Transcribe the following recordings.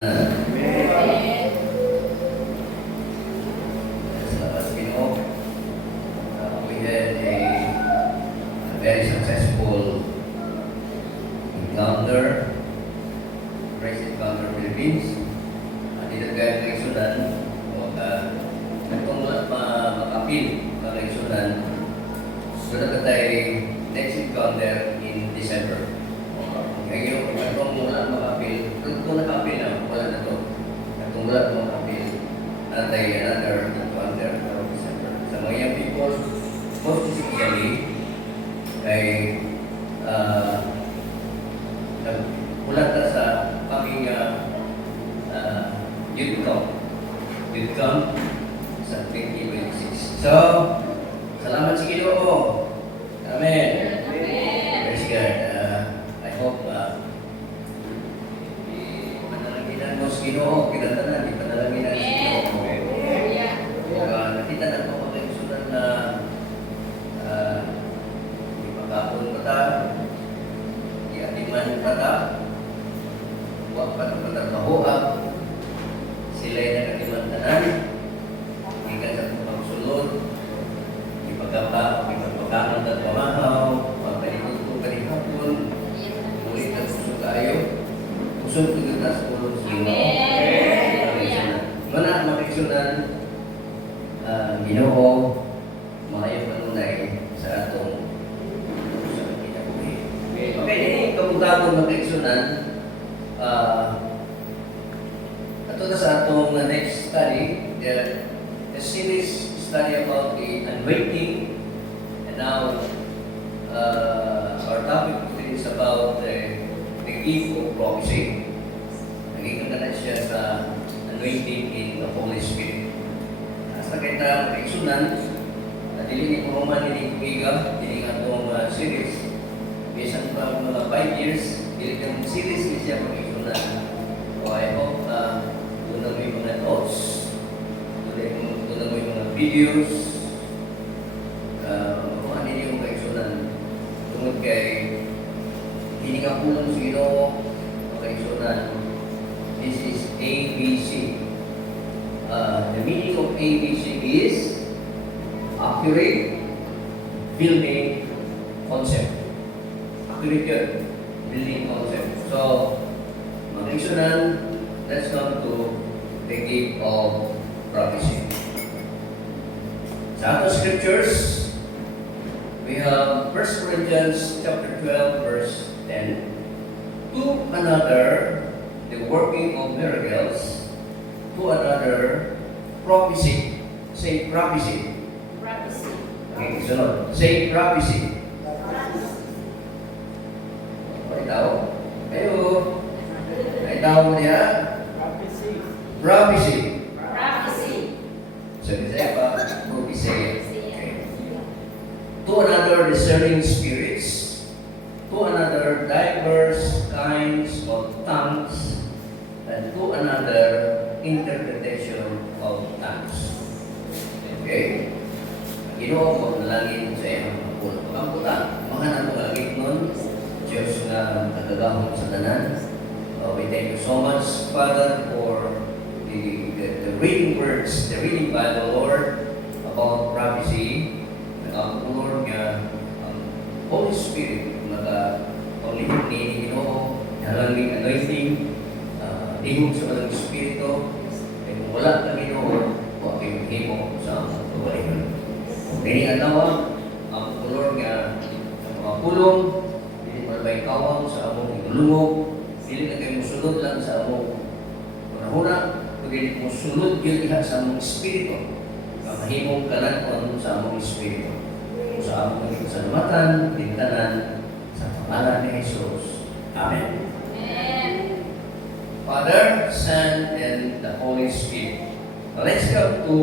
Amen. As we know, we had a very successful encounter, Praise Encounter Philippines. Dito kaya kaigsunan, itong makapil na kaigsunan, sunod tayo next encounter in December. Ngayon, itong mula makapil, kung nakapil na, wala na ito. Itong mula makapil, natay another encounter of December. Sa mga young people, most specifically, ay nagpulat na sa aming youth camp sa 2026. So, salamat sa Ginoo. Amen. Praise God. I hope panalaginan mo sa Ginoo, kinatanan, di panalaginan sa Ginoo. Nakita na po mga kaisunan na ipagkapon pa ta, iatiman pa ta, huwag pa na patatrahuak, sila'y nakatimantanan, ikan sa pagsulod, ipagkakaman at pamahaw, pagkalikot ko kanihapon, ulit at susok tayo, usog tugot na sa ulong sino. Mana makikisunan, Ginoo, maayo panunay sa atong sa kinabuhi. Okay, ini kabutapon makikisunan, ato na sa atong next study, the series study about the unwaiting, and now our topic is about the gift of prophecy. Naging na siya sa anointing in the Holy Spirit. Sa kita kaigsunan, dili ni ko man ni kuiga, dili nga itong series. Bisan pa mga 5 years, dili yung series ni siya kaigsunan. So I hope doon na may mga notes, doon na may mga videos, mga hindi yung kaigsunan. Tungod kay hiningapunan sa Ginoo, kaigsunan. This is ABC. The meaning of ABC is accurate building concept. Accurate building concept. So, mag-iisunan, let's come to the gift of prophecy. Sa ating scriptures, we have 1 Corinthians chapter 12, verse 10. To another, the working of miracles, to another, prophecy. Say prophecy. Prophecy. Okay, sunod. Say prophecy. Ay tao. Ayo. Ay tao mo niya. Prophecy. Prophecy. Prophecy. So, isa pa. Prophecy. Okay. To another, discerning spirits. To another, diverse kinds of tongues. And to another, interpretation of tongues. Okay? Ang Ginoo mo nalangin sa iyong mga puno. Pagkamputan, mahanan mo langit nun, Diyos na kagagahon sa tanan. We thank you so much, Father, for the reading words, the reading Bible, Lord, about prophecy. Ang Lord nga, ang Holy Spirit, nag-paulihog ni Ginoo, halangin anointing, lihog sa mga Espiritu, ay kung wala na Ginoo, huwag kayong himo sa among pagwalihan. Kung dinianawa, ang Lord nga, sa mga pulong, hindi malabay kawang sa among igulungog, hindi na kayo musulod lang sa among panahuna, kung hindi musulod yun iha sa among Espiritu, mahimong kalanon sa among Espiritu. Sa among kasalamatan, lintanan, sa pangalan ni Jesus. Amen. Father, Son, and the Holy Spirit. Now let's come to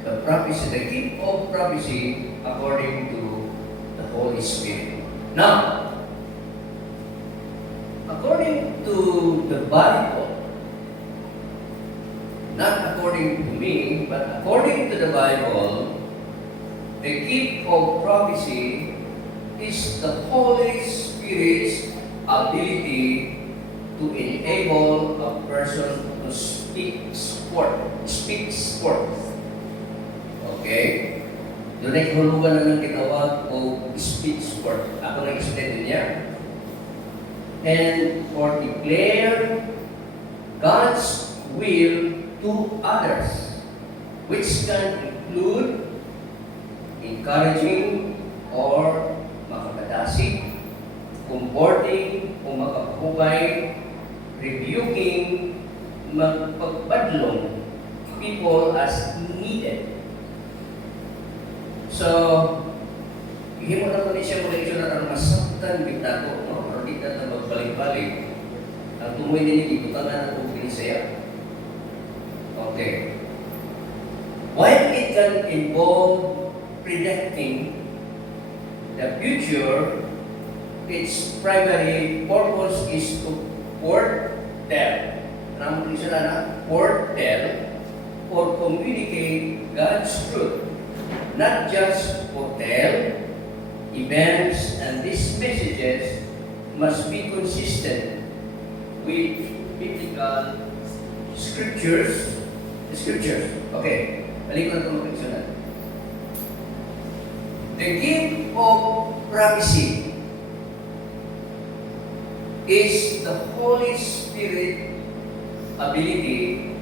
the prophecy, the gift of prophecy according to the Holy Spirit. Now, according to the Bible, not according to me, but according to the Bible, the gift of prophecy is the Holy Spirit's ability to enable a person speaks forth. Okay? Doon ay kahulugan na ng tinawag o speaks forth. Ako nag-explain din niya. And or declare God's will to others, which can include encouraging or makakadasig, comforting o makapahubay, rebuking, magpagbadlong people as needed. So, himo na ko ni siya mga isyo na ang masaktan bitato, no? Pero di na magbalik-balik. Ang tumoy din ibutangan ang Binisaya. Okay. While it can involve predicting the future, its primary purpose is to foretell. Namun isa na foretell or communicate God's truth. Not just foretell events, and these messages must be consistent with biblical scriptures. Okay, balik ko na ito mag-exunan. The gift of prophecy is the Holy Spirit ability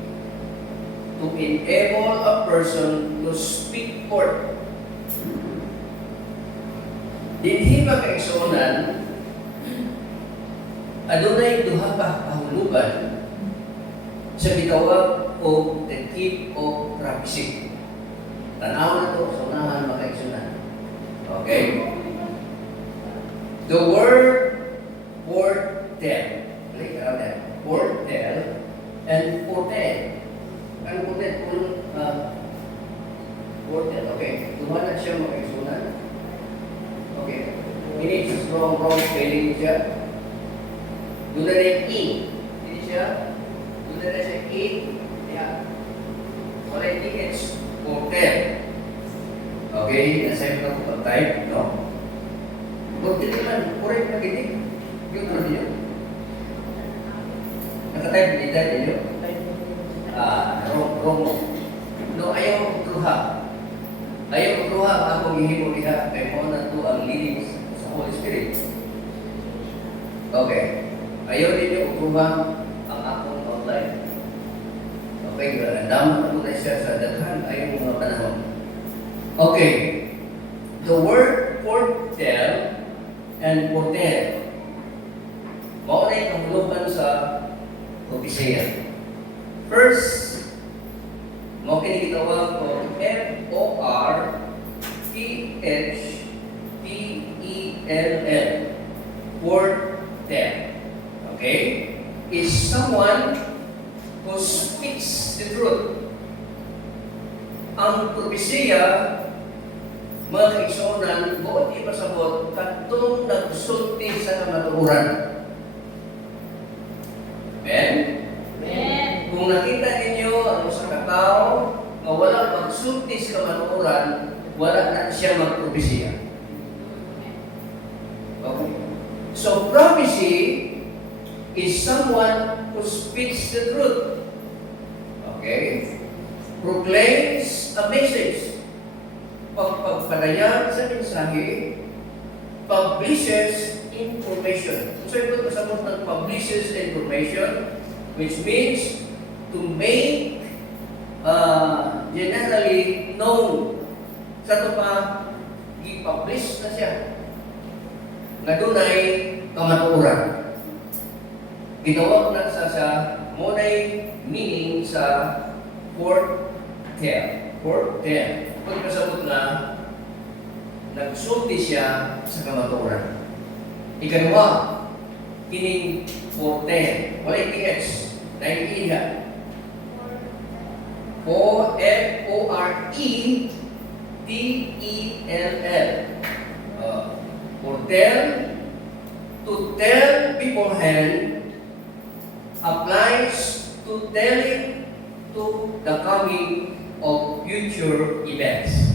to enable a person to speak forth. Dinhi ba kaigsuonan, adunay duha ka kahulugan sa gitawag o the gift of prophecy. Tanaw na ito sa unahan makaigsuonan. Okay? The word foretell. Balik ka raw yan. Foretell and foretell. Ano foretell? Foretell. Okay. Dumanan siya makaigsuonan. Okay. Ini wrong spelling siya. Doon na rin E. Hindi siya. Doon na rin siya E. Yeah. Wala yung H. Foretell. Okay. Nasa ko pa type. No? Foretell naman. Correct na gini. Yung ano niyo. Nakatype din dahil niyo. Wrong. No, ayaw magtruha. Ayaw magtruha ako gihimo diha kay mo na to ang leading sa Holy Spirit. Okay. Ayaw din niyo magtruha ang akong outline. Okay, daman ako na siya sa daghan ayaw mga panahon. Okay. The word foretell and foretell. Mao na yung kahulugan sa Hosea. First, mo kinitawag ko F-O-R-T-H-T-E-L-L. Foretell. Okay? Is someone who speaks the truth. Ang propesya, mga kaigsuonan, buot ipasabot, katong nagsulti sa kamatuoran. Amen? Amen. Kung nakita ninyo ang sa katao na walang magsulti sa kamatuoran, wala na siya magpropesya. Okay? So, prophecy is someone who speaks the truth. Okay? Proclaims a message. Pagpagpadayag sa mensahe, publishes information. So, ito kasabot ng publishes information, which means to make generally known. Sa ito pa, i-publish na siya. Nga dunay kamatuoran. Ginawag na sa munay meaning sa foretell. Pagkasabot na nagsulti siya sa kamatuoran. Ikalawa, kining foretell. Wala yung TH. Naiiha. Foretell. Foretell, to tell beforehand, applies to telling to the coming of future events.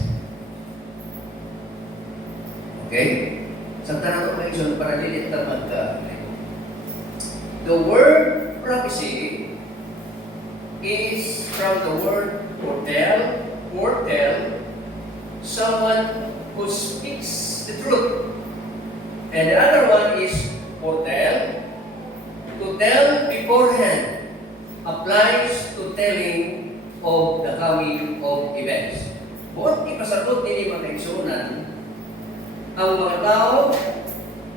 Okay? Sa tanong ko ito, para dili ito magka. The word prophecy is from the word foretell, someone who speaks the truth. And the other one is foretell, to tell beforehand, applies to telling of the coming of events. Buot ipasagot din mga kaigsunan, ang mga tao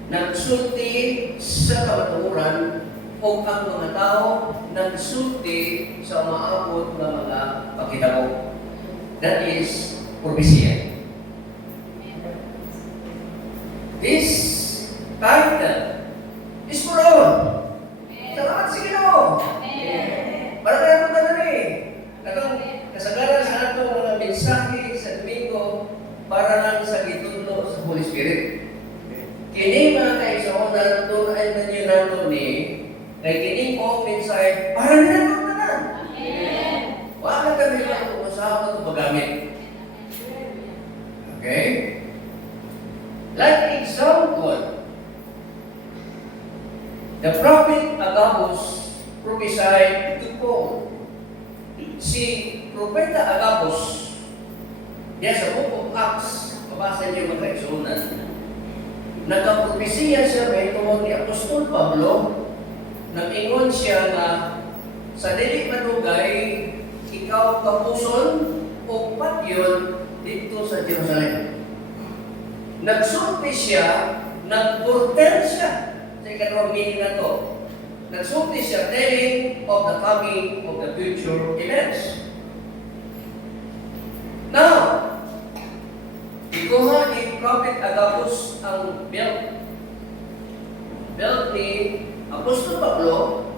nagsulti sa kamatuoran o ang mga tao nagsulti sa maabot ng mga pakitabo. That is propesya. This title is for all. Salamat sa Ginoo. Para kaya mo tanong katong kasagaran sa ato mga mensahe sa Domingo para lang sa gitudlo sa Holy Spirit. Kini mga kaigsuonan tunay na niyo nato ni kay kini mo mensahe para nila tanan. Wala kami lang kung saan ito magamit. Okay? Like example, the prophet Agabus prophesied to Paul. Si Propeta Agabus, diya sa Book of Acts, mabasa niyo mga kaigsuonan, nagkapropesiya siya may tungkol ni Apostol Pablo, nag-ingon siya na sa dili madugay, ikaw kapuson o patyon dito sa Jerusalem. Nagsulti siya, nag-foretell siya sa ikalawang meaning na to. Nagsulti siya telling of the coming of the future events. Now, ikuha ni Prophet Agabus ang belt ni Apostol Pablo,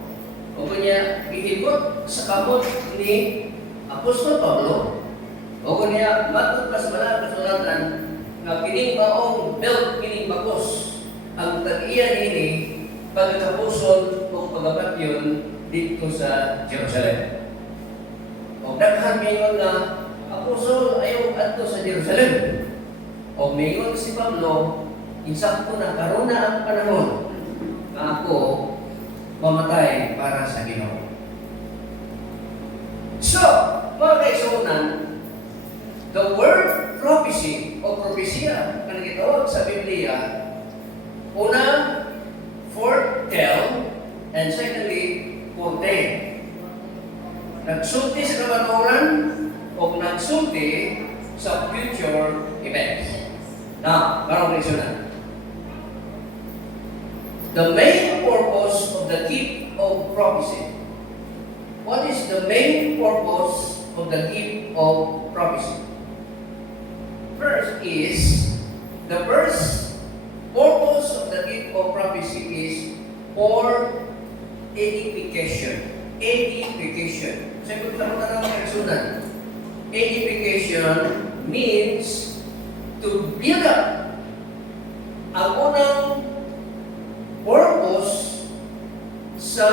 o kanya ihibot sa kamot ni Apostol Pablo, o kanya matod pa sa malang kasulatan nga kining maong belt kining bakos ang tag-iya ini pagkapuson o pagkapatyon dito sa Jerusalem. O daghan mingon nga apostol ayaw adto sa Jerusalem. O mingon si Pablo, insakto na karon na ang panahon nga ako mamatay para sa Ginoo. So, mga kaigsuonan, the word prophecy o propesya na gitawag sa Biblia, una, foretell, and secondly, foretell. Nagsulti sa kamatuoran o nagsulti sa future events. Now, marong kaigsuonan. The main purpose of the gift of prophecy. What is the main purpose of the gift of prophecy? First is, the first purpose of the gift of prophecy is for edification. Edification. So, kung kita mo ng kaigsuonan, edification means to build up. Ang unang purpose sa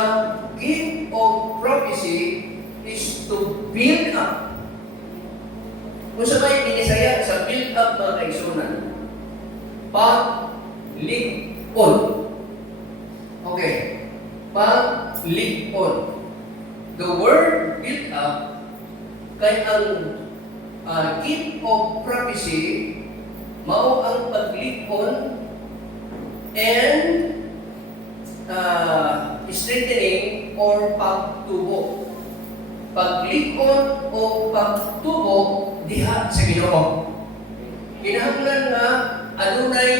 gift of prophecy is to build up. Kung sa may pinisaya sa build up mga kaigsuonan, pag-lig-on. Okay. Pag-lig-on. The word build up kay ang gift of prophecy mao ang pag-lig-on and strengthening or pagtubo. Paglikon o pagtubo diha sa Ginoo. Kinahanglan nga adunay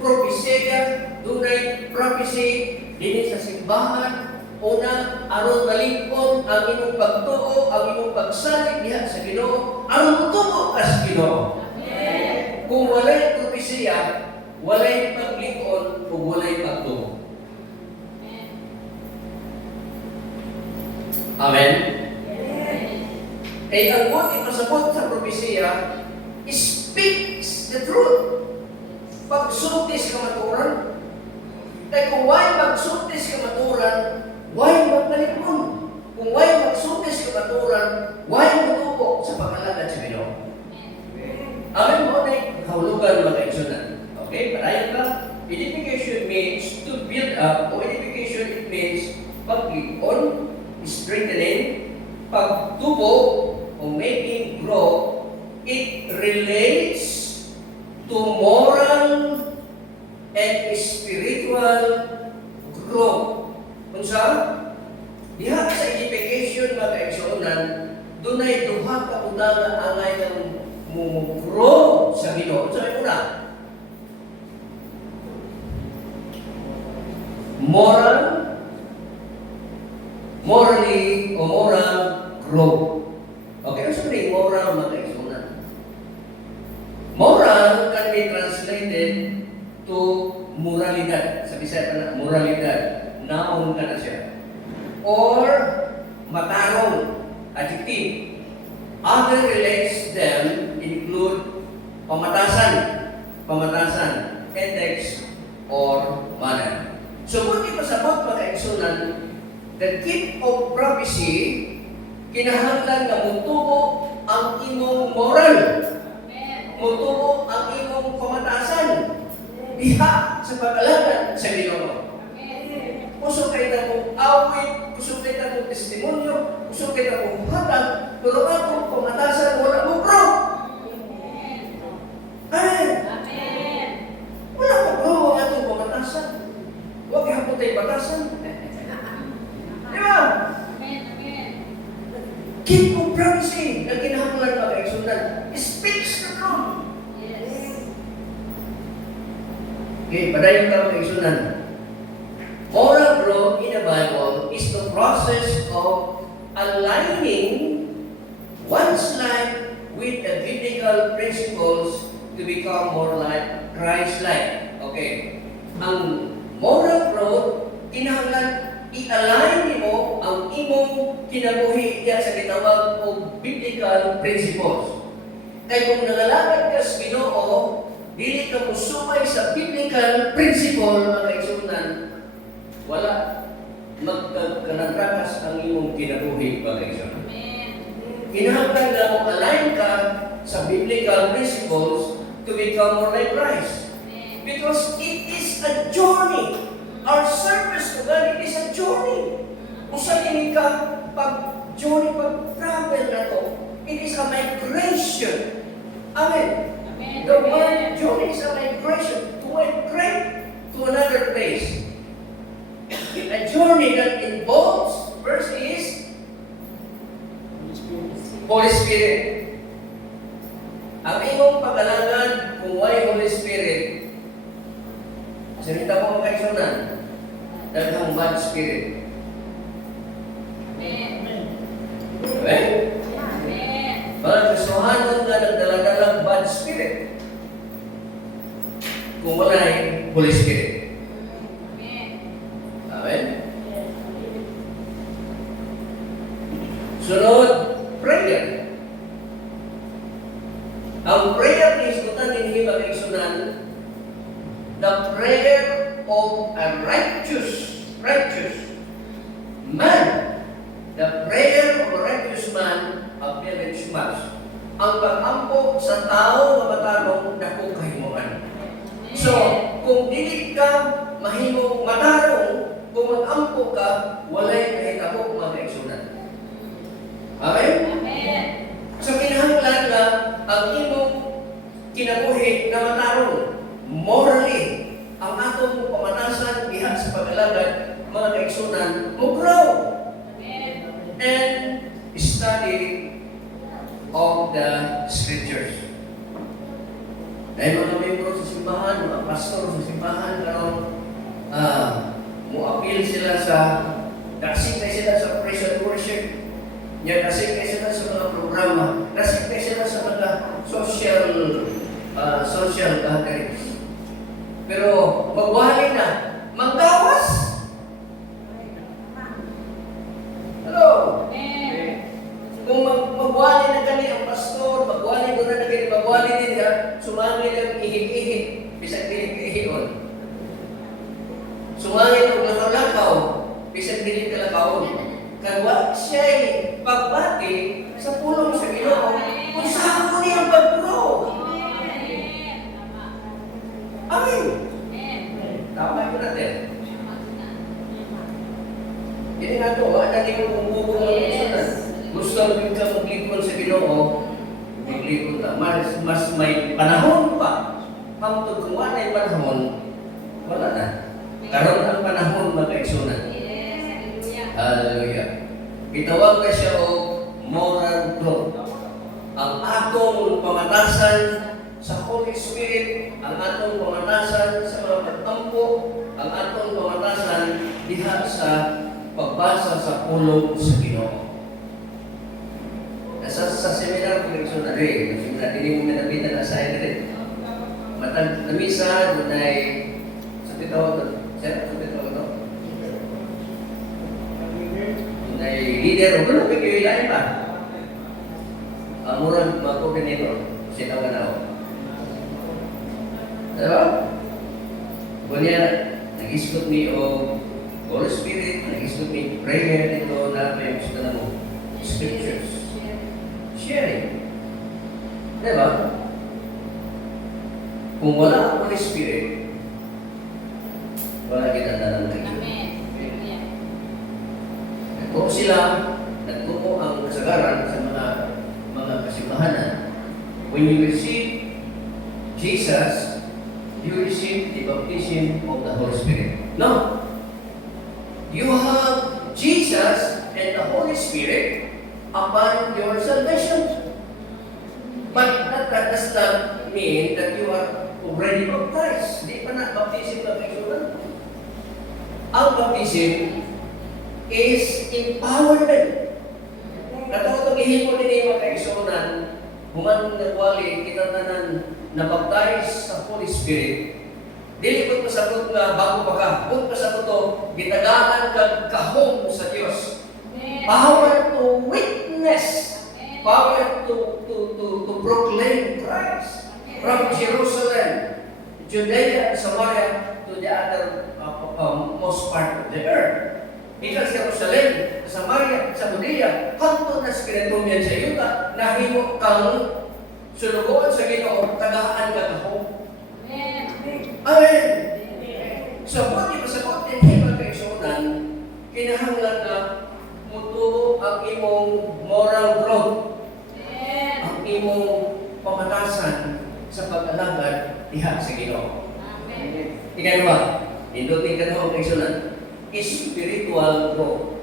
propesya, dunay prophecy dinhi sa simbahan. Una, aron malikon ang imong pagtuo, ang imong pagsalig diha sa Ginoo, aron mutubo ka sa Ginoo. Kung walay propesya, walay paglikon o walay pagtuo. Amen? Kaya ang buti pasabot sa propesya speaks the truth. Pagsulti sa kamatuoran. Kaya kung why magsulti sa kamatuoran, why magpalikon? Kung why magsulti sa kamatuoran, why matubok sa pagkalagad sa Ginoo? Amen mo na kahulugan mga kaigsuonan. Okay, padayon ka. Edification means to build up, o edification it means paglikon, strengthening, pagtubo o making grow, it relates to moral and spiritual growth. Kung saan? Diha sa edification mga kaigsuonan, dunay duha ka unang angay ng mumugro sa Ginoo. Sa una, morally o moral growth. Okay, ano sabihin moral mga kaigsuonan? Moral can be translated to moralidad. Sa Bisaya na moralidad, noun ka na siya. Or matarong, adjective. Other relates them include pamatasan, ethics, or manner. So kung di pasabot magkaigsunan, the gift of prophecy, kinahanglan na mutuo ang imong moral, mutuo ang imong pamatasan, diha sa pag-alaman sa Ginoo. Kusog kayo na mong awit, kusog kayo na mong testimonyo, kusog kayo na mong hatag, pero akong pamatasan, wala mong pro. Amen. Wala mong pro ang atong pamatasan. Huwag hapon tayo batasan. Di ba? Keep on promising na kinahanglan mag-aigsunan. Speaks the truth. Okay, padayon ka mag-aigsunan. Moral growth in the Bible is the process of aligning one's life with the biblical principles to become more like Christ-like. Okay. Ang moral growth, kinahanglan i-align mo ang imong kinabuhi diya sa gitawag o biblical principles. Kaya kung nangalakad ka sa Ginoo, dili ka musumay sa biblical principle mga kaigsunan, wala magkanatrakas ang imong kinabuhi mga kaigsunan. Kinahanglan na mo align ka sa biblical principles to become more like Christ. Because it is a journey. Our service to God, it is a journey. Kung sa kini ka pag-journey, pag-travel na to, it is a migration. Amen. The word journey is a migration to migrate to another place. A journey that involves, first is Holy Spirit. Ang imong pag-alangan kung why Holy Spirit, salita mo mga kaigsunan, daghang bad spirit. Amen? Mga Kristohanon na nagdala-dalang bad spirit kung wala'y Holy Spirit. Amen? Sunod, prayer. Ang prayer ni isutan din mga kaigsunan, the prayer of a righteous man. The prayer of a righteous man availeth much. Ang pag-ampo sa tao na matarong dako kahimuan. So, kung dili ka mahimong matarong, kung mag-ampo ka, walay kahitabo mga kaigsunan. Amen? So, kinahanglan na ang imong kinabuhi na matarong morally, ang atong pamatasan diha sa pag-alagad mga kaigsunan mo grow and study of the scriptures. Dahil mga membro sa simbahan, mga pastor sa simbahan, mo-appeal sila sa kasing kayo sila sa praise and worship, kasing kayo sila sa mga programa, kasing kayo sila sa mga social gatherings. Pero magwali na, manggawas. Hello? Kung magwali na kani ang pastor, magwali mo na kani, magwali din ha, sumangin ang ihig-ihig, bisag ihig-ihig-on. Sumangin ang lakaw-lakaw, bisag dili kalakaw. Kanwa siya'y pagbati sa pulong sa Ginoo, kung saan mo niyang pag-grow. Amen. Tama ko natin. Hindi nga ito, ada din yung bubong ng kaigsunan. maging ka maglingkod sa Ginoo, maglingkod ka. Mas may panahon pa. Hangtod kung wala yung panahon, wala na. Karoon ang panahon magkaigsunan. Yes, hallelujah. Hallelujah. Itawag ka siya o moral growth. Ang atong pamatasan sa Holy Spirit, ang atong pamatasan sa mga pagtampo, ang atong pamatasan diha sa pagbasa sa pulong sa Ginoo. Sa seminar ko rin na rin, hindi mo minapita na sa rin. Matag namisa, dunay sa titawag doon. Sir, sa titawag doon. Dunay leader, o wala kayo ilayin pa. Murag mga coordinator, sitaw ka na ako. Diba? Kunya, nag-isgot ni o Holy Spirit, nag-isgot ni prayer dito na may gusto na mo. Scriptures. Sharing. Diba? Kung wala ang Holy Spirit, wala kita dalang kayo. Amen. Hallelujah. Kung sila, nagtuko ang kasagaran sa mga kasimbahanan, when you receive Jesus, you receive the baptism of the Holy Spirit. No. You have Jesus and the Holy Spirit upon your salvation. But that does not mean that you are already baptized. Hindi pa na baptism na kaisunan. Ang baptism is empowerment. Katong ihimo din yung kaisunan, human nagwali, kita tanan na baptize sa Holy Spirit. Dili ko pasabot nga bago pa ka. Kung pasabot to, gitagaan ka kahong sa Diyos. Power to witness. Power to proclaim Christ. From Jerusalem, Judea, Samaria, to the other most part of the earth. Ika sa Jerusalem, Samaria, sa Judea, hangtod na sa kinatumian sa Yuta, nahimo kang sulugoan sa Ginoo, tagaan ka kahong. Amen. Sabot yung pasabot din yung magkaisunan, kinahanglan na mutuo ang imong moral growth, ang imong pamatasan sa pag-alagad diha sa Ginoo. Ikalawa, induting ka na ang kaisunan, spiritual growth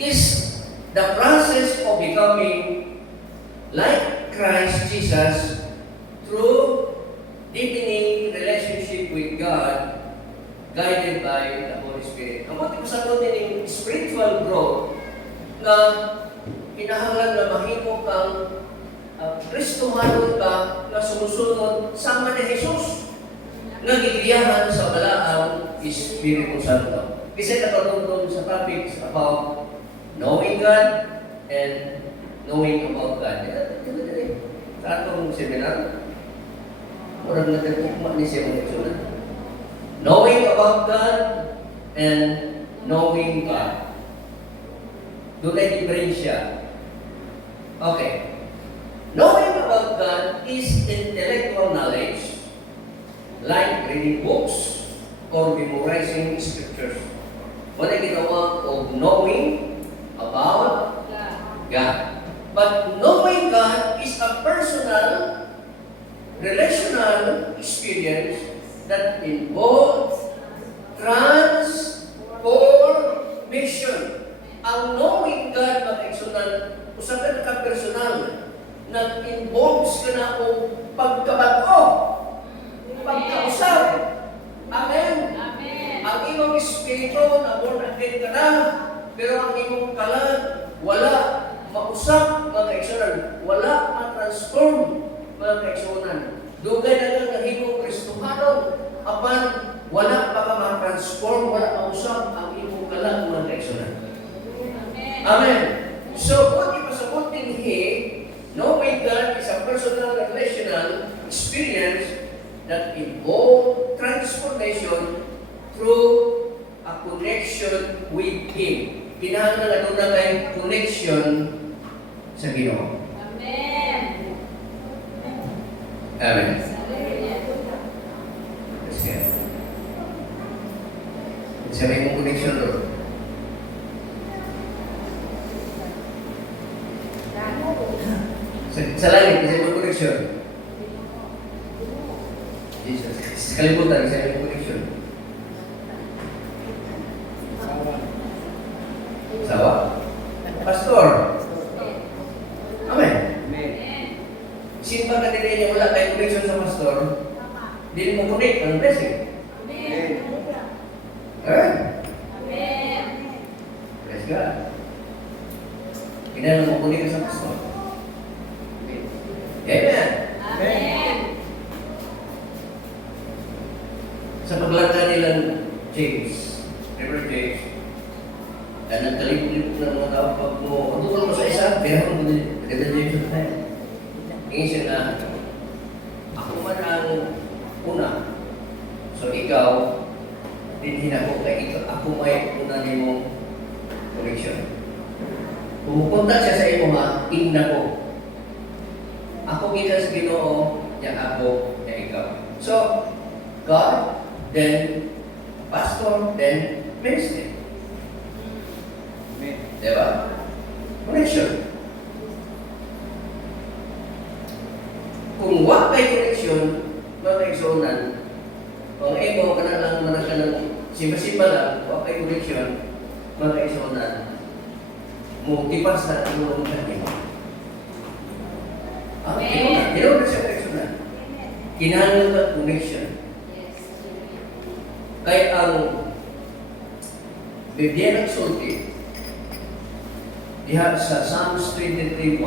is the process of becoming like Christ Jesus through deepening relationship with God guided by the Holy Spirit. Ang mga sagot din yung spiritual growth na kinahanglan na mahimo kang Kristohanon ka na sumusunod sama ni Jesus na gigiyahan sa balaang Espiritu Santo. Kasi nakatungtong sa topics about knowing God and knowing about God. Sa atong seminar, orang nagtagpukma ni siya mga sulat. Knowing about God and knowing God. Doon ay diferensya. Okay. Knowing about God is intellectual knowledge, like reading books or memorizing scriptures. What ay ginawag of knowing about God. But knowing God is a personal relational experience that involves transformation. Ang knowing God, mag-eksunan, usapan ka personal, nag-involves ka na o pagkabago, pagkausap. Amen. Ang imong espiritu na born again ka na, pero ang imong kalan, wala mausap, mag-eksunan, wala ma-transform, mga kaigsunan. Dugay na lang nahimong Kristohanon, apan wala pa ka ma-transform, wala mausap ang imong kalang mga kaigsunan. Amen. So, kung ipasabutin knowing God is a personal relational experience that involves transformation through a connection with Him. Kinahanglan na doon na kay connection sa Ginoo. Amen. Let's go. Sa may mong connection doon. Sa langit, isa yung connection. Jesus. Sa kalibutan, isa yung connection. Sawa? Pastor. Amen. Simba ka din niya wala tayong connection sa pastor. Hindi mo connect ang blessing. Praise God. Kailangan mo connect sa pastor. Amen. Sa paglagay nilang James, Reverend James, nagkalibot-libot ng mga tao pag mo, tutulong mo sa isa, pero mo din, Reverend James na tayo. Tingin siya na, ako man ang una. So ikaw, din ako kay ikaw, ako may una ni mong connection. Pumupunta siya sa imo ha, tingnan ko. Ako kita sa Ginoo, yan ako, yan ikaw. So, God, then pastor, then ministry. Diba? Connection. Kung wag kay connection, mga kaigsunan, kung imo ka na lang, ka ng simba-simba lang, wag kay connection, mga kaigsunan, multipas na tulong ka niyo. Ginawa na siya kaigsunan. Kinahanglan ka connection. Kaya ang Biblia nagsulti diha sa Psalms 23:1,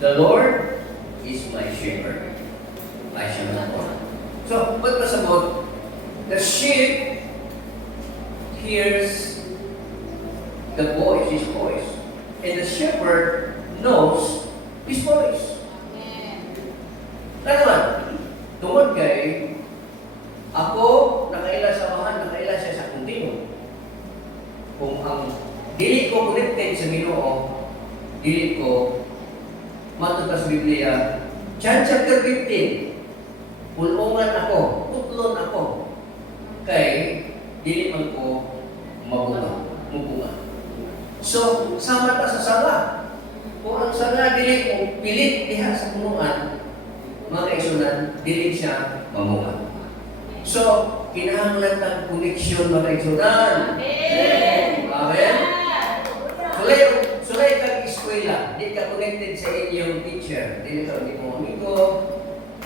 the Lord is my shepherd, I shall not want. So, what was about? The sheep hears the voice, his voice, and the shepherd knows his voice. Naman, tungod kay ako, nakaila sa bahan, nakaila siya sa kuntino. Kung ang dili ko connected sa Ginoo, dili ko matod sa Biblia, John chapter 15, pulungan ako, tutlon ako, kay dili man ko mupunga. So, sama ta sa sala. Kung ang sala dili ko pilit diha sa punuan, mga kaigsunan, dili siya mamunga. So, kinahanglan ng connection, mga kaigsunan. Amen? Sulay kang eskwela, di ka connected sa inyong teacher. Di ka mo amigo,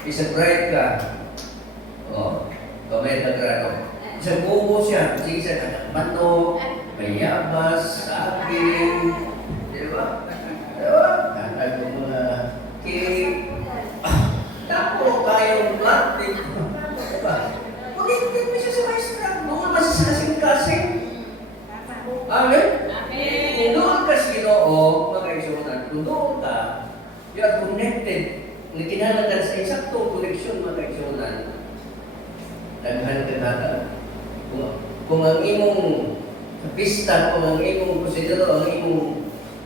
isa bright ka. Kamay na grado. Isang bubo siya, sige siya, anak manok, mayabas, saging, di ba? Anak ko mga cake. Tapo kayong plastic. Diba? Connected mo siya sa maestra. Doon mas sa kasing-kasing. Amen? Kung doon ka sa Ginoo, mga kaigsunan, kung doon ka, you are connected. Kinahanglan sa eksaktong connection, mga kaigsunan. Daghan ka nata. Kung ang imong pista, kung ang imong proseduro, ang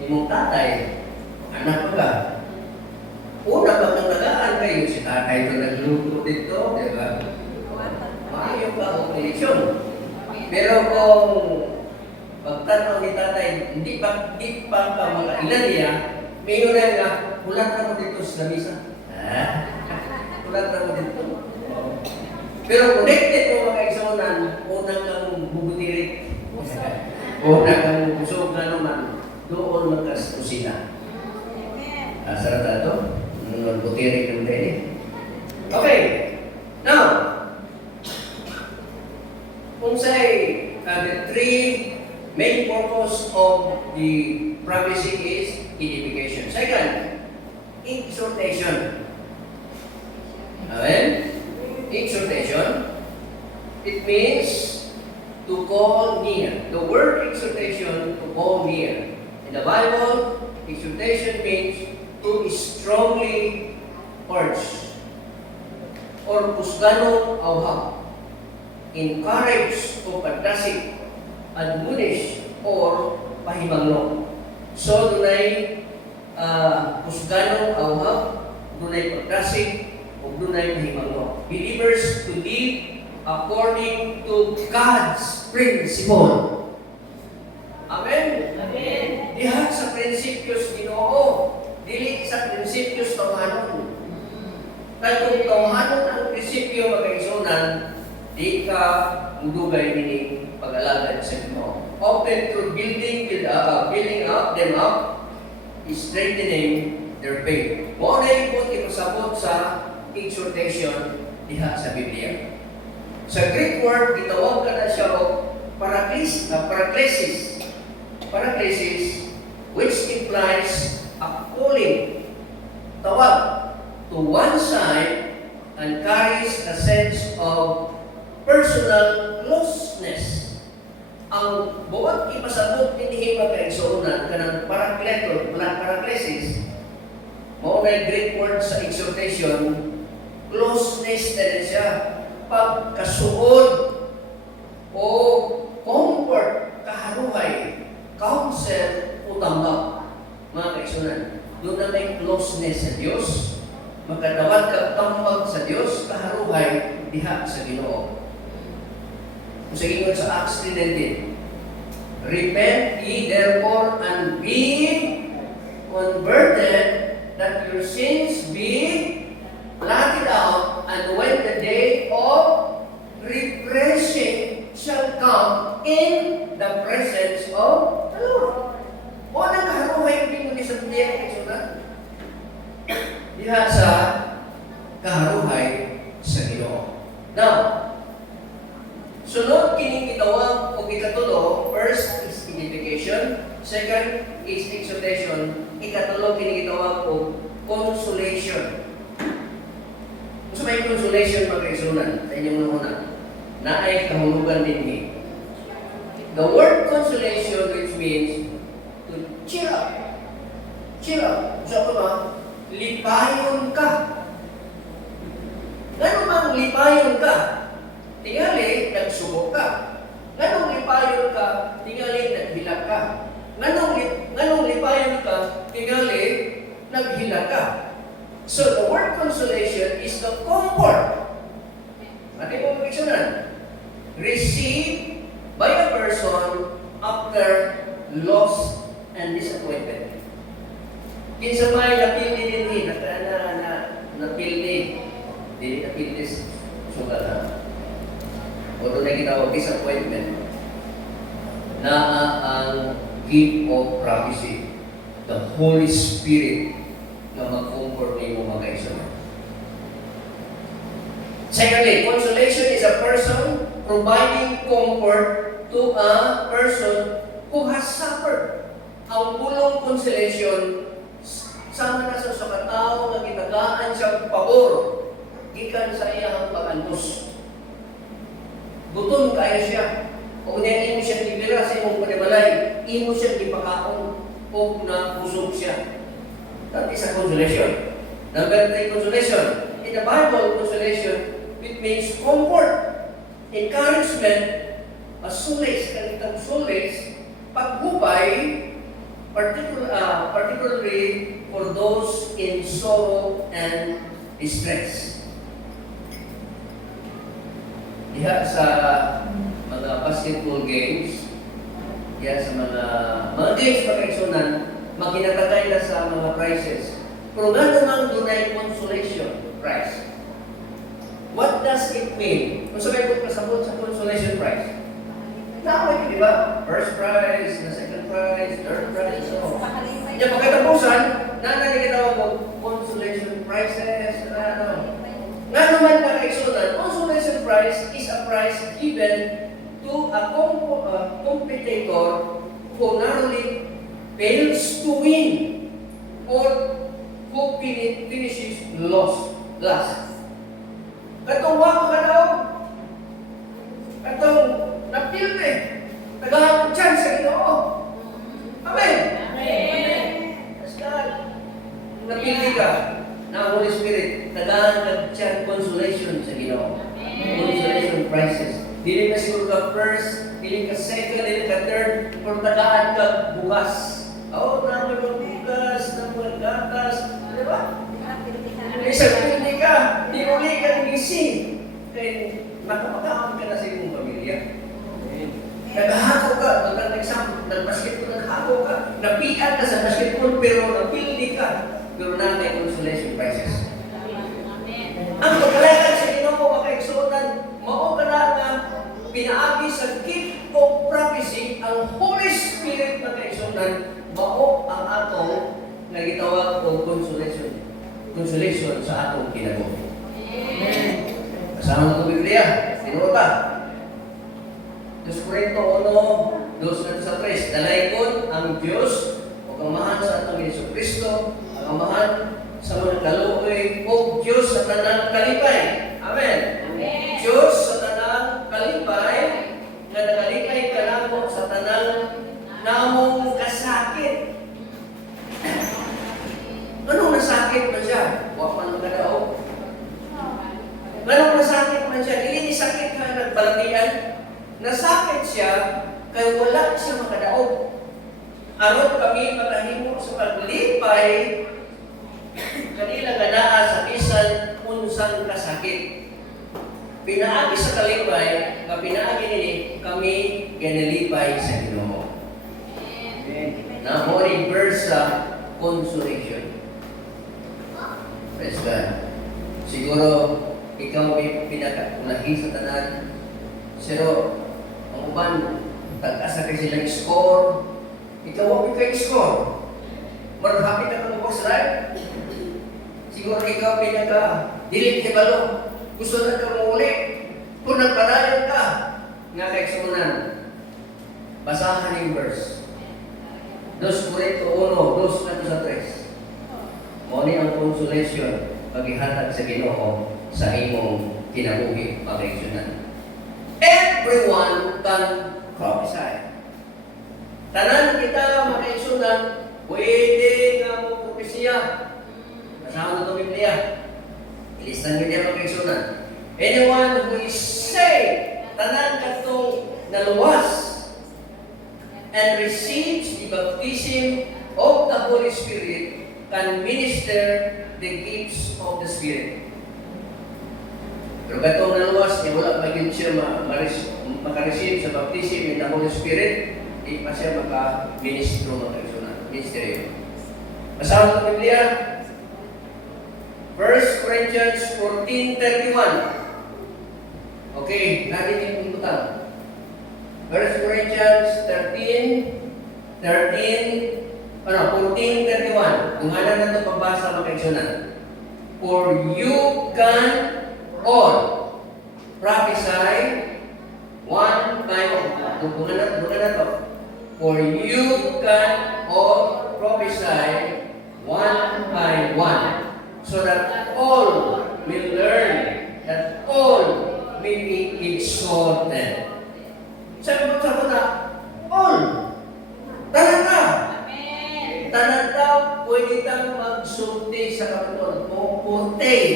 imong tatay, anak ka, una ba kang nagaan kayo, si tatay ito nagluto dito, di ba? Maayo ka ang connection. Pero kung pagtanong ni tatay, hindi pa ka mga ilan niya, may na nga, hulat na mo dito sa lamisa. Hulat na mo dito. Pero connected mo mga kaigsunan, unang kang bubutirik. Unang kang busog na naman, doon magkaskusina. Sarap na ito? Butirik ng dali. Okay. Now, kung sa'y the three main purpose of the prophecy is edification. Second, exhortation. Amen? Exhortation, it means to call near. The word exhortation, to call near. In the Bible, exhortation means to strongly urge or pusganong awhag, encourage o pagdasig, admonish or pahimangno. So, dunay pusganong awhag, dunay pagdasig, o dunay pahimangno. Believers to live according to God's principle. Amen? Amen. Diha sa prinsipyos Ginoo, Kaya kung tawhanon ang prinsipyo magkaisunan, di ka mudugay nini pag-alagad sa Ginoo. Open to building up them up, is strengthening their faith. Mo na yung ipasabot sa exhortation diha sa Biblia. Sa Greek word, gitawag ka na siya o paraklesis. Paraklesis, which implies a calling, tawag, to one side and carries a sense of personal closeness. Ang buwag ipasabot ni magkaigsuunan kanang paraklesis, mao na Greek word sa exhortation, closeness na rin siya, pagkasuod o comfort, kaharuhay, counsel, utambak. Mga kaigsuunan, doon na may closeness sa Diyos, magkadawat ka tambag sa Diyos, kaharuhay, diha sa Ginoo. Kung sa ingon sa Acts 3:19, repent ye therefore and be converted, that your sins be blotted out, and when the day of refreshing shall come in the presence of the Lord. O nang kaharuhay yung sa diya kaigsuunan, diha sa kaharuhay sa Ginoo. Now, sunod kining gitawag o ikatulo, first is edification, second is exhortation, ikatulo kining gitawag o consolation. Kung sa may consolation magkaisunan sa inyong una, na ay kahulugan din. The word consolation, which means to cheer up. Cheer up. So, lipayon ka. Ganun bang lipayon ka? Tingali, nagsubok ka. Ganong lipayon ka, tingali, naghilak ka. Ganong lipayon ka, tingali, naghilak ka. So, the word consolation is the comfort. Ating po pagkiksunan. Received by a person after loss and disappointment. Kinsa may napili din napili. Dili napili sugal na. O doon na ginawag disappointment na ang gift of prophecy, the Holy Spirit na mag-comfort mo mga kaisunan. Secondly, consolation is a person providing comfort to a person who has suffered. Ang pulong consolation, sama na sa katao na gitagaan siya pabor, gikan sa iyang pag-antos. Gutom kaya siya. O kaya imo siya libera sa imong panibalay, imo siya ipakaon o na busog siya. That is a consolation. Number 3, consolation. In the Bible, consolation, it means comfort, encouragement, a solace, kalitang solace, paghubay, particularly for those in sorrow and distress. Diha sa mga basketball games, diha sa mga games pagkaisunan, maginatagay na sa mga prizes. Pero nga naman dunay consolation prize. What does it mean? Kung sabay ko pasabot sa consolation prize, naaway, di ba? First prize, na second prize, third prize, so. Diyan pagkatapusan, nananagitawag mo consolation prizes, ano. Nga naman na kaisunan, consolation prize is a prize given to a competitor who narrowly fails to win or who finishes last. Katong wako ka daw, katong napilde, nagahapon chance sa Ginoo. Amen? Amen. Yes, God. Napilde ka na Holy Spirit, nag-chance consolation sa Ginoo. Consolation prizes. Dili ka siguro ka first, dili ka second, dili ka third, pero tagaan ka bukas. Oo, na may bukas, na may gatas, di ba? Isang pildi ka, di uli ka gising. Kaya nakapakaon ka na sa iyong pamilya. Naghahako ka, nag-basketball, naghahako ka, napian ka sa basketball, pero napildi ka. Pero na may consolation prizes. Ang pagkalayag sa Ginoo makaigsuotan mao kana nga pinaagi sa gift of prophecy ang Holy Spirit makaigsuotan mao ang atong nga gitawag og consolation. Consolation sa atong kinabuhi. Kasama ng Biblia, tinuod ba? 2 Korinto 1, 2-3, dalaykon ang Diyos o kamahan sa atong Yesu Kristo, ang kamahan sa mga kaluoy o Diyos sa tanang kalipay. Amen. Amen. Diyos sa tanang kalipay, nga nakalipay ka namo sa tanang namong kasakit. Anong nasakit man siya? Huwag man magkadaog. Anong nasakit man siya? Dili ni sakit ka nagbalatian. Nasakit siya kay wala siya makadaog. Aron kami makahimo sa paglipay kanila nga naa sa bisan unsang kasakit. Pinaagi sa kalipay, nga pinaagi nini kami ginalipay sa Ginoo. Na mo ring verse sa consolation. Praise God. Siguro ikaw may pinaka-ulahi sa tanan. Pero ang uban, tag-asa kay silang score. Ikaw wag kay score. Marhapi ka kang boss, right? Siguro ikaw pinaka-delete kay balo. Gusto na ka muli. Kung nagpadayon ka, nga kay sunan. Basahan yung verse. 2 Korinto 1, 2-3. Muni ang consolation paghihatag sa Ginoo sa imong kinabuhi pag-aksyonan. Everyone can prophesy. Tanan kita makaigsunan, pwede nga mo propesya. Kasama na Biblia. Ilistan kita makaigsunan. Anyone who is saved, tanan katong naluwas and receives the baptism of the Holy Spirit can minister the gifts of the Spirit. Pero katong naluwas, wala pa yun siya makareceive sa baptism in the Holy Spirit, di pa siya maka-ministro, ministry. Basahan sa Biblia, 1 Corinthians 14:31. Okay, natin yung puntutan. 1 Corinthians 14:31. Kung ano na ito pabasa makaigsunan. For you can all prophesy one by one. Kung ano to. For you can all prophesy one by one. So that all will learn, that all may be exalted. Sabi mo na, all. Tanan na. Tanan daw, pwede tang magsulti sa kapatid o foretell.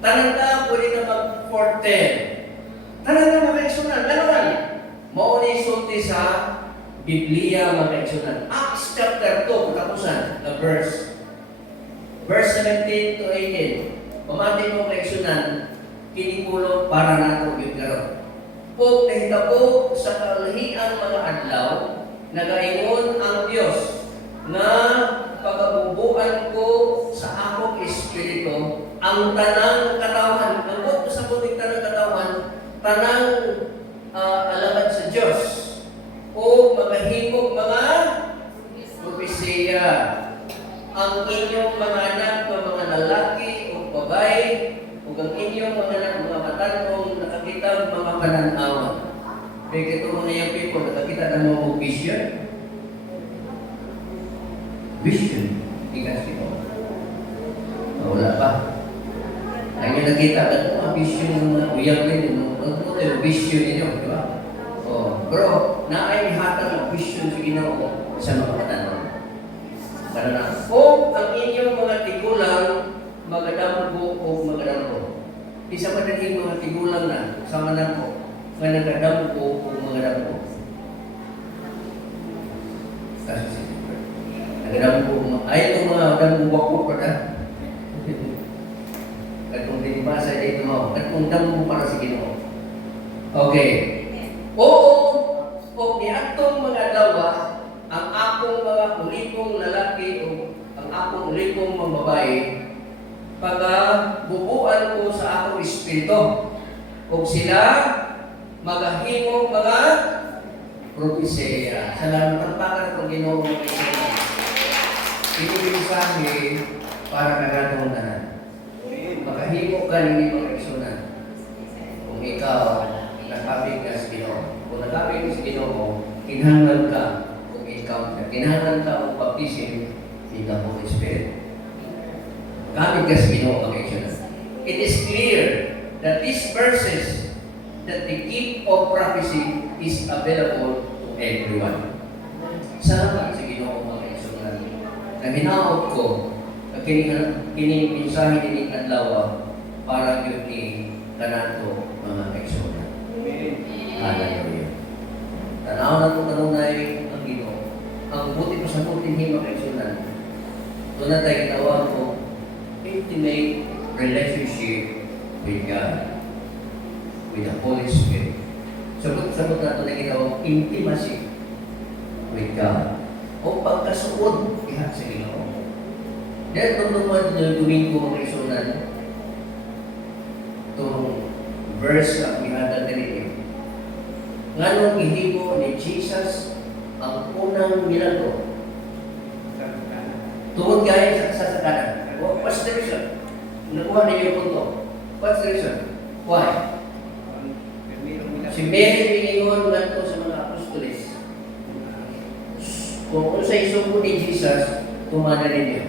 Tanan daw, pwede tang mag-foretell. Tanan na makaigsunan. Gano'n. Mauni sulti sa Biblia makaigsunan. Acts chapter 2, katapusan na verse. Verse 17-18. Pamati mo makaigsunan, kinipulo para nato yung garo. O nahitabo sa kalahiang mga adlaw, nagaingon ang Diyos na pagabubuan ko sa akong espiritu ang tanang katawan. Ang buto sa buting tanang katawan, tanang alabad sa Diyos. O magahimog mga propesiya. Ang inyong mga anak, mga lalaki o babae, o ang inyong mga anak, mga matanong nakakita mga pananawan. Kaya ito mga young people, nakakita ng mga vision. Vision. Ikas ito. Wala pa. Ay nyo nakita ka ito, mga vision ng mga uyang rin. Ano ito, vision ninyo, di ba? Bro, naay hatang ang vision sa Ginoo sa mga tanong. Karena kung ang inyong mga tigulang magadamgo o magadamgo. Isa pa naging mga tigulang na sama na ko nga nagadamgo o magadamgo. Kasi nagadamgo, ay itong mga damgo wako pa na. Katong dinibasa ay ito mo. Katong damgo para sa Ginoo. Okay. O niatong mga dawa, ang akong mga ulipong lalaki o ang akong ulipong mga babae, pagabubuan ko sa akong espiritu. Kung sila magahimong mga propesya. Salamat ang pangalan ng Ginoo mo kayo. Inibilisahe para kagatong tanan. Makahimo ka ng ibang eksonan. Kung ikaw nakabig ka sa Ginoo. Kung nakabig ka sa Ginoo, kinahanglan ka kung ikaw kinahanglan ka kung baptism in the Holy Spirit. Nakabig ka sa Ginoo ang eksonan. It is clear that these verses that the gift of prophecy is available to everyone. Salamat sa Ginoo mga kaigsunan. Naginaot ko kining pinsahe din adlaw para gyud ni kanato mga kaigsunan. Hallelujah. Tanaw na itong tanunay ang Ginoo. Ang buti pa sa buti ni mga kaigsunan. Doon na tayo ginawa ko intimate relationship with God, with the Holy Spirit. Sabot natin na ginawang intimacy with God. O pagkasuod, iha sa Ginoo. Dahil itong naman na Domingo mga isunan, itong verse na ihatag na rin. Nga nung ihimo ni Jesus ang unang milagro. Tungod gaya sa kanan. What's the reason? Nakuha ninyo yung punto. What's the reason? Why? Si Mary bilingon ngadto sa mga apostoles. Kung sa isugo ni Jesus, tumana rin niya.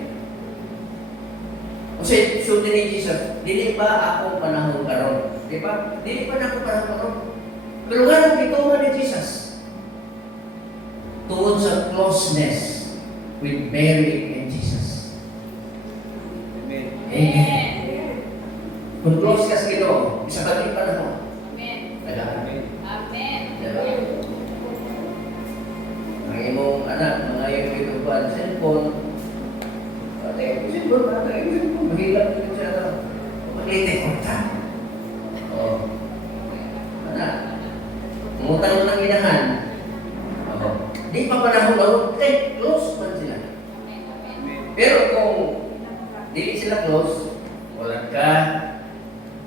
Kasi isugo ni Jesus, dili pa ako panahon karon. Di ba? Dili pa na ako panahon karon. Pero nga nung gituman ni Jesus, tungod sa closeness with Mary and Jesus. Amen. Kung close ka sa Ginoo, isa ka rin panahon. Amen. Amen. Ang imong anak, mga yung YouTube, cellphone, mahilap din siya. Maglitik ko ta. Anak, mutang mo ng inahan. Di pa panahon daw, close man sila. Pero kung di sila close, wala ka,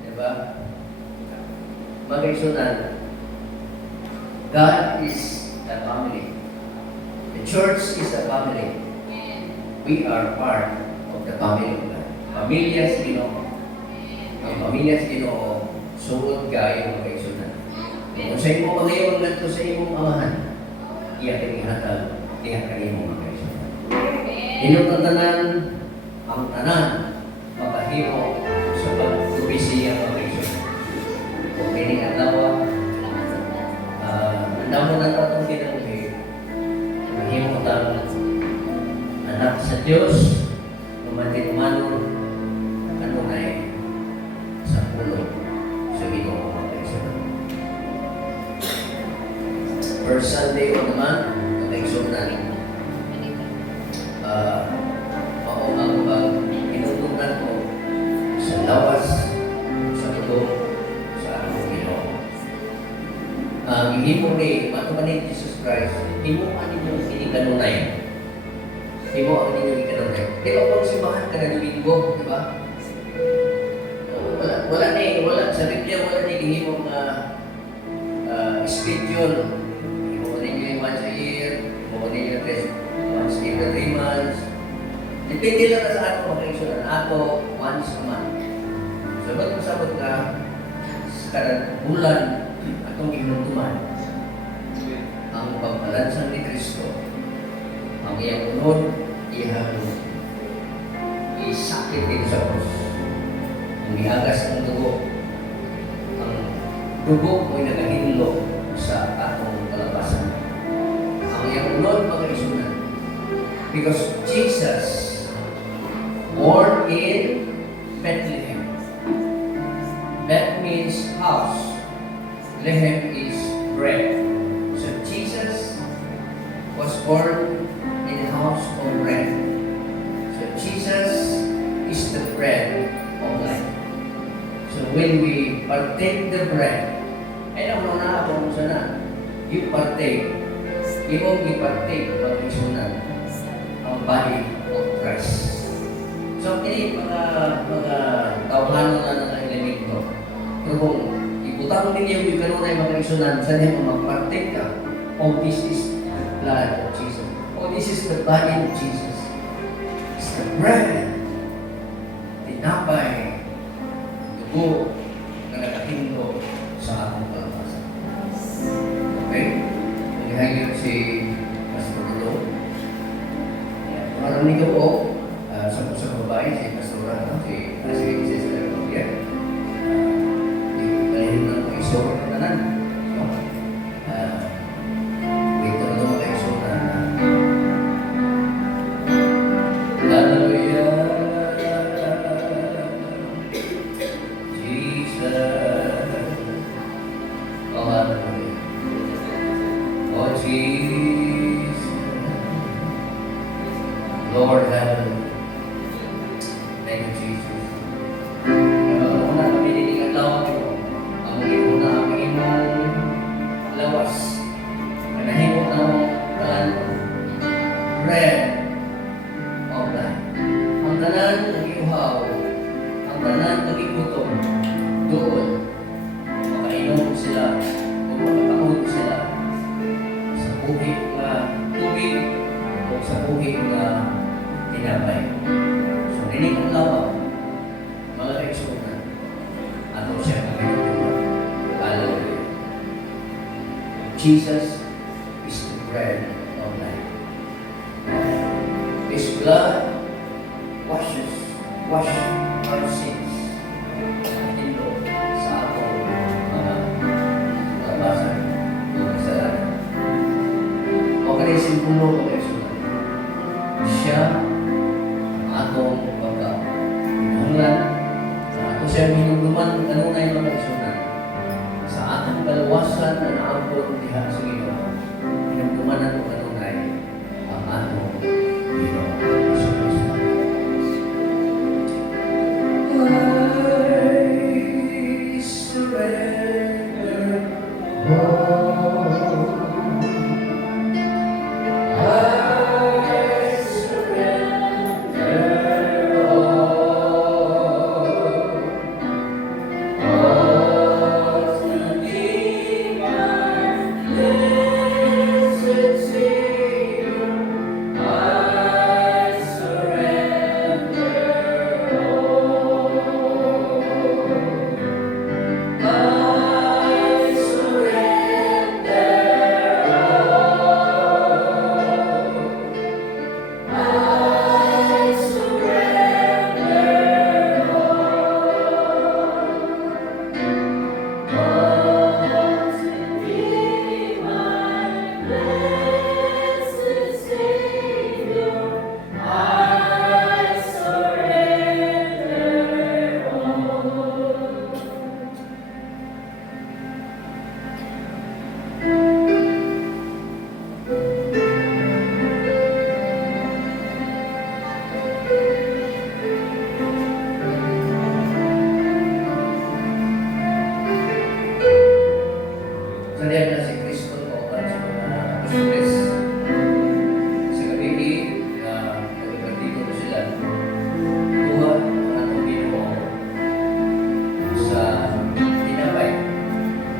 diba? Mag-isunan, God is a family. The church is a family. We are part of the family of God. Pamilya sa Ginoo. Ang pamilya sa Ginoo, suod kayo mag-isunan. Kung sa imo magayon ngadto sa imong amahan, iya kini hatag, iya kini mo mag-isunan. Inyong tanan, ang tanan, mapahimo sa pag-tubisiya mag-isunan. Kung ini adlaw, namo na tatong kinauhi, mahimo tang anak sa Diyos, umatin-manon, kanunay sa pulo sa Ginoo mga kaigsunan. First Sunday o naman, mga kaigsunan, maungang pag-inutunan ko sa lawas, sa ito, sa akong Ginoo. Hindi mo ni matuman ni Jesus Christ, hindi mo ninyo sinikanunay. Hindi mo ang ninyo ikanunay. Di ba kung simbahan ka na Domingo, di ba? Wala sa Biblia, wala ni gihimong schedule. Mo ninyo yung once a year, mo ninyo once every 3 months. Depende lang sa ato mga kaigsunan. Ato, once a month. Sabot ka sa bulan atong inutuman ang pagbalansan ni Kristo. Ang iyang unod, iyang isakit din sa krus. Ang ihagas ng dugo. Ang dugo mo'y nagahinlo sa atong kalabasan. Ang iyang unod, mga isunan. Because Jesus born in Bethlehem. Beth means house. Lehem is bread. So Jesus was born in a house of bread. So Jesus is the bread of life. So when we partake the bread, ay naman na ako kung sana, you partake, imong i-partake pag-isunan ang body of Christ. So, ini mga tawhanon na ng elemento. Pero kung ibutang ninyo yung kanunay mga isunan, sa niya magpartik ka, oh, this is the blood of Jesus. Oh, this is the body of Jesus. It's the bread, tinapay, dugo, na nakahindo sa atong kalabasan. Okay? Kung ihayag si Pastor Rulo, marami ko sa babae, si Pastora, si Sister Rodia, palihim na mga iso ng tanan. Wait na mga iso na Hallelujah, Jesus. Oh, hallelujah. Oh, Jesus. Lord, hallelujah. Thank you, Jesus. Kaya una, piniligan lang ako. Ang una, ang imong lawas. Manahimok na mo, talan mo. Bread of life. Ang tanan, nag-iuhaw. Ang tanan, nag-igutom. Doon, makainom sila o makapahod sila sa buhig na tubig o sa buhig na tinapay. So, hindi kong lawa, mga kaisunan, ano siya kami. Hallelujah. Jesus is the bread of life. His blood wash our sins. Ito sa atong mga kabasan o kasalanan. O kaya simpulo o kaisunan. Siya atong pagkainahanglan, sa ato siya minumduman kanunay mga isunan, sa atong kalawasan na naabot diha sa Ginoo, minumduman nato kanunay ang atong Ginoo. I surrender all. Sandiyan na si Kristo o sa mga apostles sa gabi nagpapatito ko sila kuha ang atong Ginoo sa tinapay.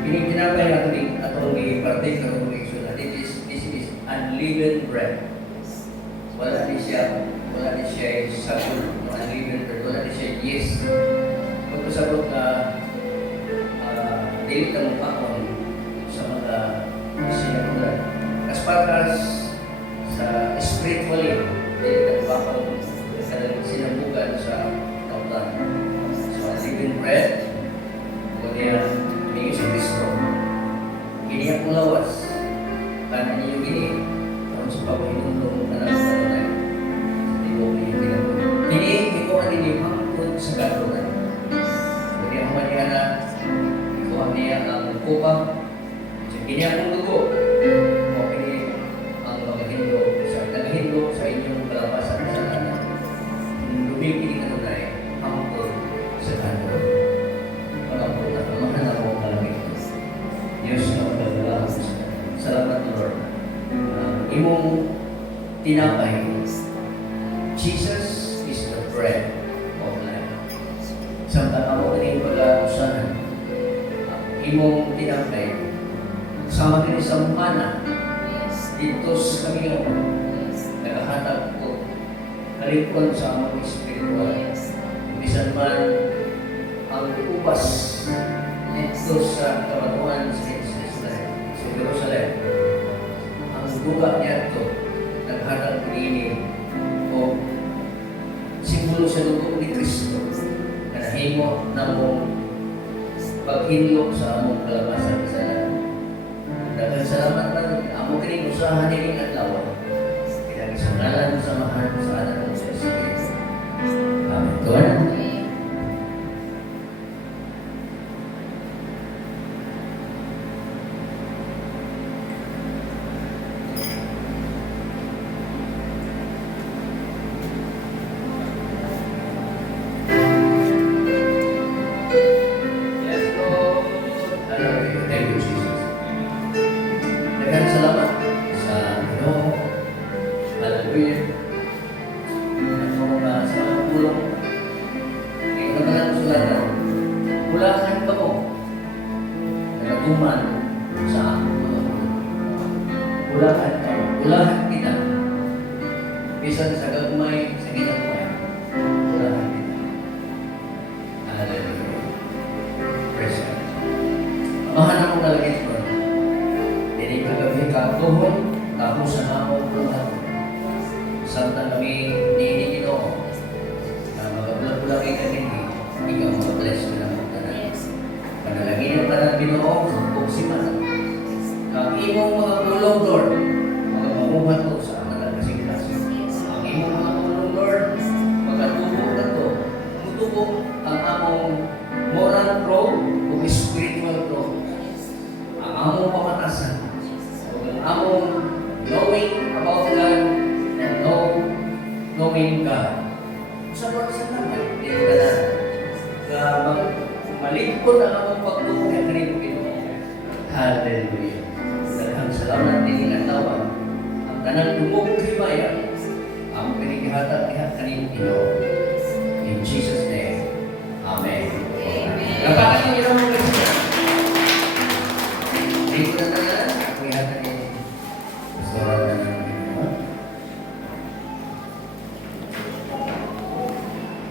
Kining tinapay atong i-partake ng atong igsoon. This is unleavened bread. Wala di siya sabon ng unleavened bread. Wala di siya yeast. Magpasabot na dili ka mong pakon sa mga sinabunan. As far as sa spiritually, dili ka pakon sa sinabugan sa kautan. So, unleavened bread, o niya, hindi si Kristo. Kini akong lawas. Kanan niyo gini, ang sa pagpahinundong ka ng kanunay. Hindi ko pinipinagod. Kini, ikaw ang inipangkod sa kanunay. Kini ang maniyana, ikaw ang niya ang kupang. Kini akong dugo. O kini ang nagahindo sa inyong kalabasan sa kanan. Lumipili kanunay, pangkod sa kanunay. Pagkakot na kamahan ako ang malamig. Diyos na magdadala. Salamat, Lord. Imong tinapay. Jesus is the bread of life. Samtang ako rin pag-uusahan, imong tinapay, sama din sa mana, dito sa kamiyo, nakahatag ko, kalikon sa among espiritual. Bisan man ang ubas dito sa kabatuan sa Jerusalem, ang duga niya ito, naghatag ini o simbolo sa dugo ni Kristo na nahimo na mong paghinlok sa among kalabasan sa lahat. Daghang salamat na amo kining usahan ni adlaw. Kinagsangalan sa mahal sa anak ng Espiritu. Amen. Tuhan. Yes, Lord. Hallelujah. Thank you, Jesus. Daghang salamat sa Ginoo. Hallelujah. At mga sa mga tulong. Kaya naman ang sulatan. Ulahan ka mo. Nagatuman sa aking mga tulong. Ulahan ka mo. Ulahan kita. Bisan sa gagmay, sa ginagmay. Ulahan kita. Hallelujah. Praise God. Amahan ako kalagit ko. Dili kagabi katuhon, tapos sa among pulang. Samtang kami nihinig ito, na magabulag-bulag ay kami, ikaw mag-bless ko ng tanan. Panalangin ka ng Ginoo, buksiman. Ang imong mga pulong, Lord, magapamuhat ko sa amalan kasing-kasing. Ang imong mga pulong, Lord, magatubo ka to, mutubo ang among moral growth o spiritual growth. Ang among pamatasan, ang among knowing about God and knowing God. Sa naman, dito ka na malikod ang among pagtubo ng kanino Pinoy. Hallelujah. Daghang salamat din inatawan ang tanang dumog himaya ang pinighatag niya kanino Pinoy. In Jesus' name, Amen. Amen. Napakinggan niyo